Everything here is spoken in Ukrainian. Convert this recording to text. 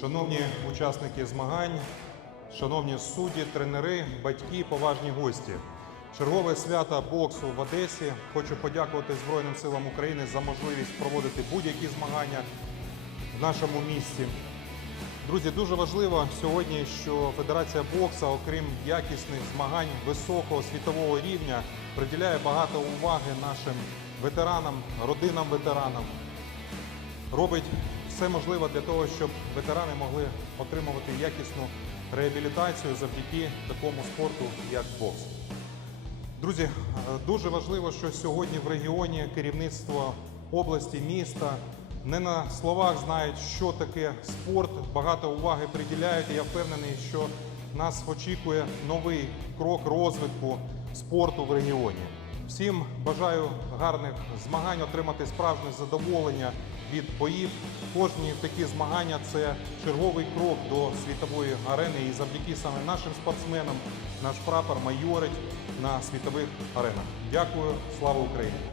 Шановні учасники змагань, шановні судді, тренери, батьки, поважні гості. Чергове свято боксу в Одесі. Хочу подякувати Збройним силам України за можливість проводити будь-які змагання в нашому місті. Друзі, дуже важливо сьогодні, що Федерація бокса, окрім якісних змагань високого світового рівня, приділяє багато уваги нашим ветеранам, родинам ветеранам, робить все можливе для того, щоб ветерани могли отримувати якісну реабілітацію завдяки такому спорту, як бокс. Друзі, е, дуже важливо, що сьогодні в регіоні керівництво області, міста не на словах знають, що таке спорт, багато уваги приділяють. І я впевнений, що нас очікує новий крок розвитку спорту в регіоні. Всім бажаю гарних змагань, отримати справжнє задоволення від боїв. Кожні такі змагання це черговий крок до світової арени. І завдяки саме нашим спортсменам наш прапор майорить на світових аренах. Дякую, слава Україні!